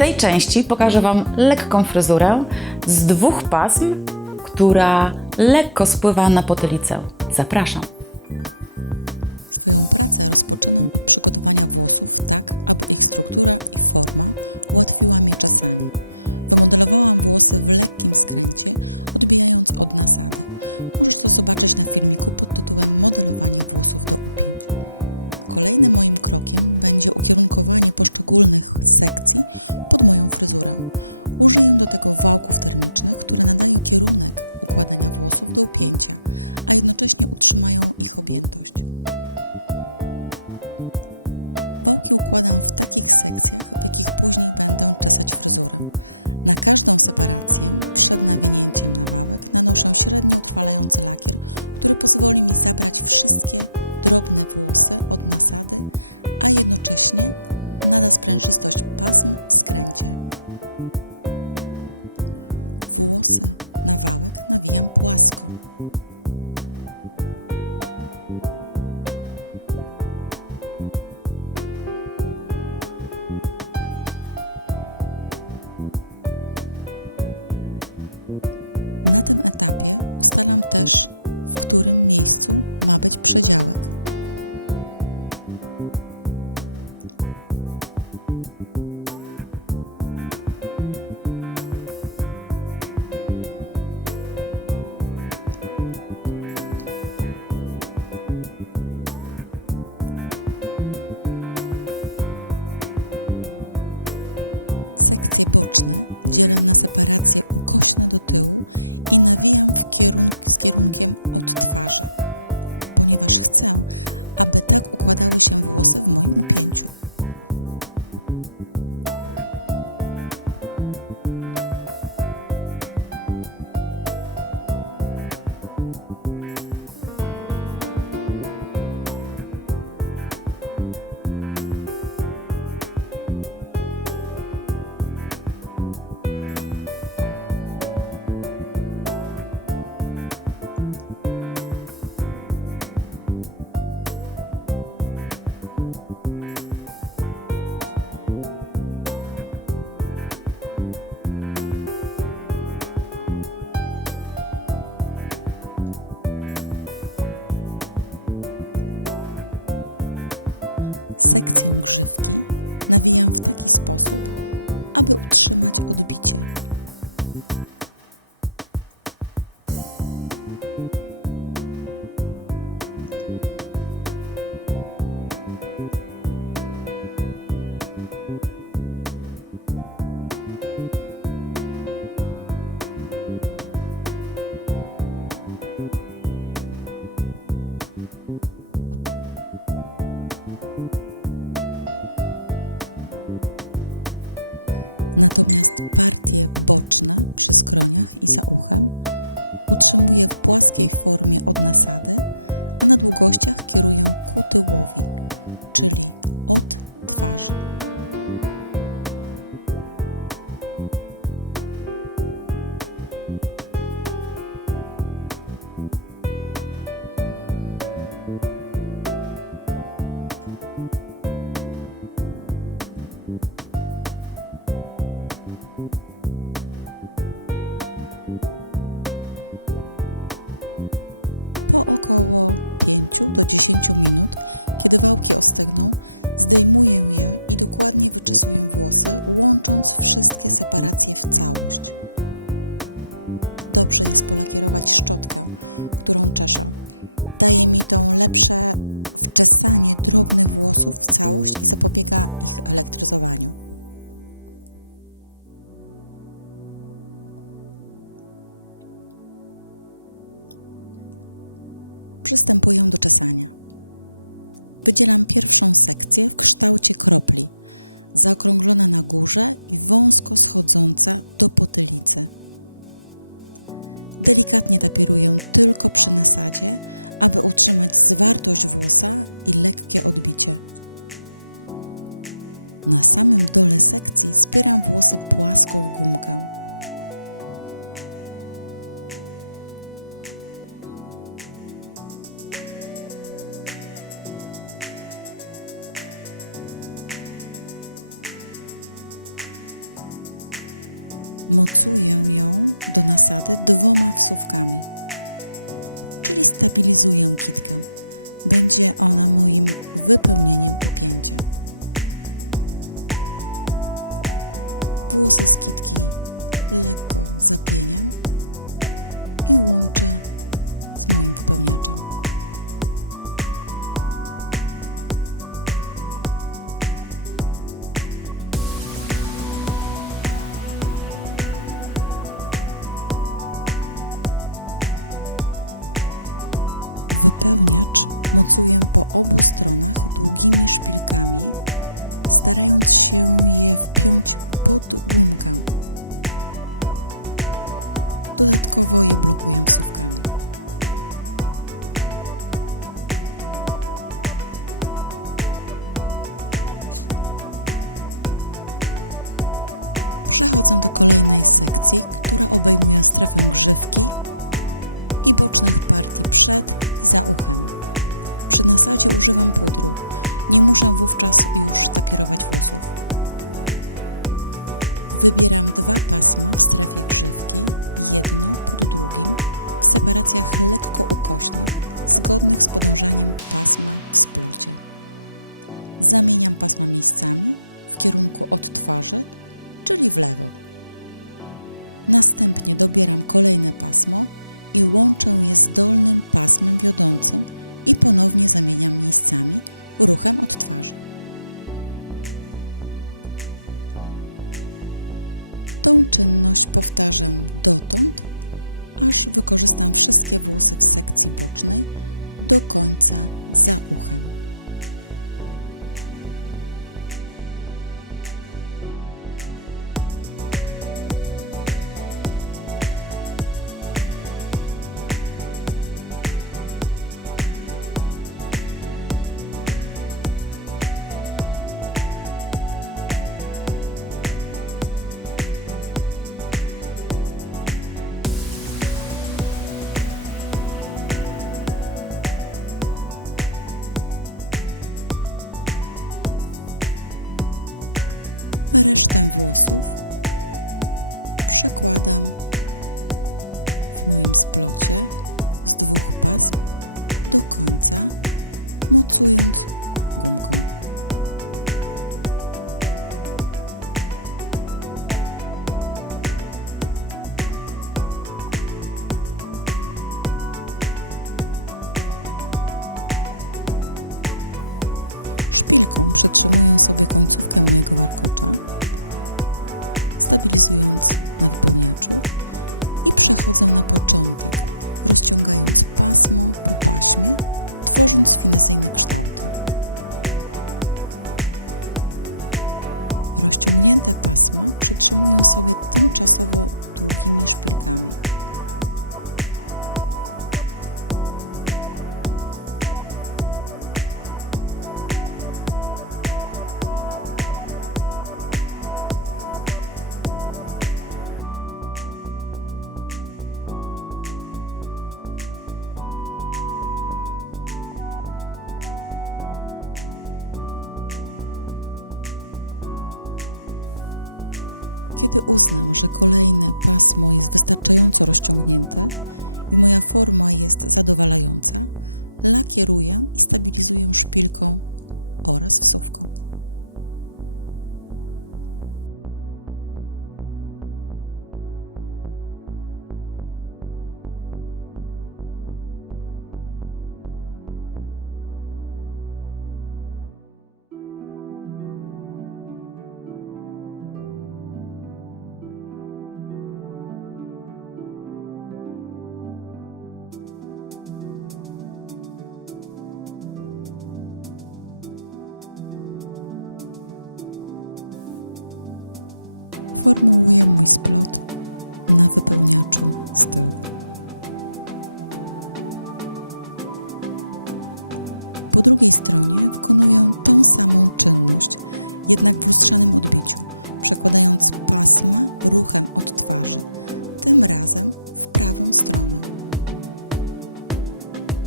tej części pokażę Wam lekką fryzurę z 2 pasm, która lekko spływa na potylicę. Zapraszam! Swoją pracę rozpoczynam od przygotowania włosów tak, aby ich struktura i forma ułatwiła mi czesanie. Wymodelowałam włosy w lekkim skręcie, odbijając od nasady. Możesz to zobaczyć na filmiku pod tytułem Modelowanie włosów do upięć. Kolejnym moim krokiem będzie ukierunkowanie poszczególnych sekcji pod moją fryzurę. Użyję do tego wałków termicznych, które nadają kierunek układania włosów do upięcia, a jednocześnie utrzymają ich objętość. Wałki układam w takich sekcjach, w jakich później będę czesać fryzurę. Na każdą separację przed nawinięciem na wałek nanoszę średnio utrwalający lakier, który pozwoli mi zabrać wszystkie drobne włosy od nasady, a jednocześnie nada sprężystość pasm w skręcie. Włosy na wałek nawijam płasko. Na tym etapie ustalam też, w którym miejscu ma być przedziałek. Sekcje boczne dzielę na separacje ukośne do tyłu i nawijam z kierunkiem od twarzy, ponieważ chcę, aby tak układały się włosy w moim upięciu. Sekcję grzywki nawijam w taki sposób, aby utrzymać odbicie. Natomiast partie boczne przy skroniach i za uchem utrzymuję w płaskiej formie od nasady, a na długościach kieruję ku tyłowi, czyli od twarzy. Po około 5 do 10 minut, kiedy wałki ostygną, zdejmuję je i dokładnie wyczesuję włosy, łącząc wszystkie separacje w całość. Dobrze jest polakierować szczotkę, którą czeszę. Daje mi to lepsze wczesanie drobnych włosów w całość i zapobiega ich elektryzowaniu. Przystępuję do czesania. Wydzielam pierwszą sekcję w kształcie kropli, zaokrąglona na górze i wąsko schodząca do potylicy. Delikatnie tapiruję tylko przy nasadzie, aby utrzymać zwartość włosa i lekkie odbicie. Na samym dole sekcji zbieram włosy płasko w gumkę. Mocuję ją do nasady 2 wsówkami, czyli stabilizuję kitkę. Będzie ona moim wypełnieniem upięcia. Włosy z kitki lekko zapieniam i łączę z moim wypełniaczem. Wypełniacz mocuję po obu stronach długimi szpilkami, starając się je wpiąć pod gumkę. Dodatkowo je blokuję wsówkami. Przechodzę do kolejnej sekcji, która obejmuje strefę grzywki i bocznych partii przed i za uchem. Przy nasadzie używam pudru. Nie muszę wówczas już tapirować włosów. Wybieram 2 pasma w strefie grzywki, jedno pod drugim, w separacjach lekko ukośnych, zgodnych z podążaniem pasma w splocie. Zamieniam pasma miejscami w kierunku od twarzy, czyli w lewo. Następnie dobieram kolejne pasmo i łączę je z dolnym pasmem wiodącym i ponownie zamieniam miejscami ruchem od twarzy. Tą czynność powtarzam dotąd, aż wykorzystam wszystkie włosy w sekcji bocznej do końca za uchem. Resztę włosów przekładam w moim splocie z 2 pasm do końca, mocując gumką. Szpilką przytrzymuję sobie końcówkę mojego warkocza, stabilizując na wypełniaczu i przechodzę na początek, rozciągając pasmo po paśmie, tworząc finezyjne kształty. Rozciągnięte pasma przytrzymuję sobie tymczasowo długimi szpilkami. Kiedy uznam, że kolejne pasmo jest wystarczająco rozciągnięte i moja forma jest zadowalająca, lakieruję i stabilizuję szpilką oraz wsówką. Formułuję mój splot na wypełniaczu z tyłu. Po drugiej stronie wykonuję tą samą czynność, jednak w lustrzanym odbiciu, przekładając pasma ruchem od twarzy, tym razem w prawą stronę.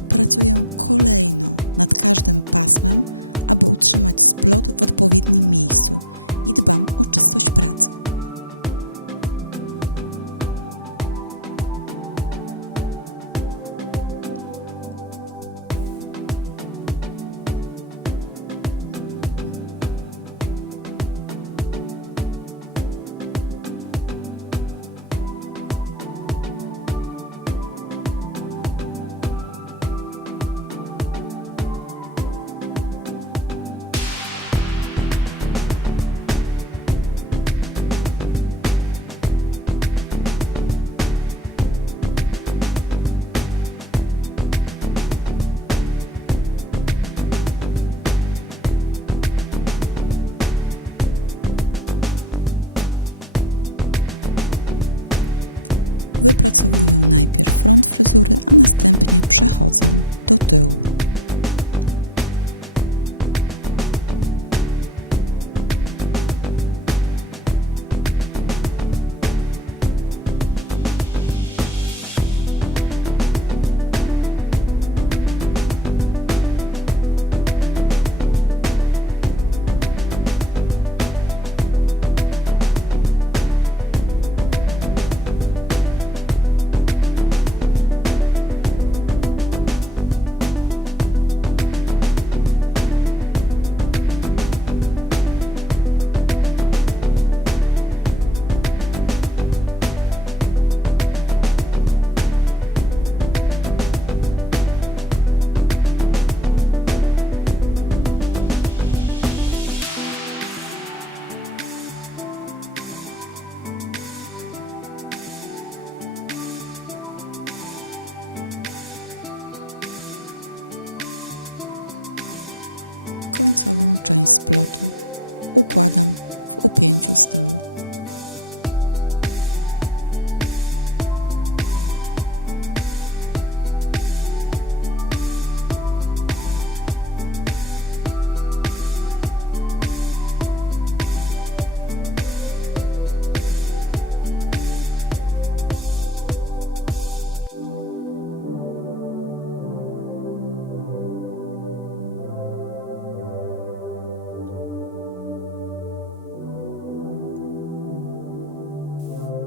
Pracuję kolejno nad każdym pasmem, aby utrzymać splot w odpowiednim miejscu i dbam o czystość pracy. wypracowuję najpierw front fryzury, a następnie przechodzę do tyłu. Końcową część splotu układam w upięciu z tyłu.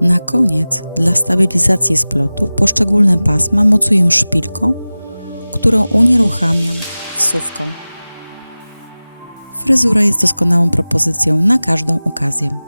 Na koniec, dla stabilizacji splotu, poszczególne pasma mocuję szpilką, którą unieruchamiam wsówką. Fryzura jest doskonałą propozycją na każdą okazję.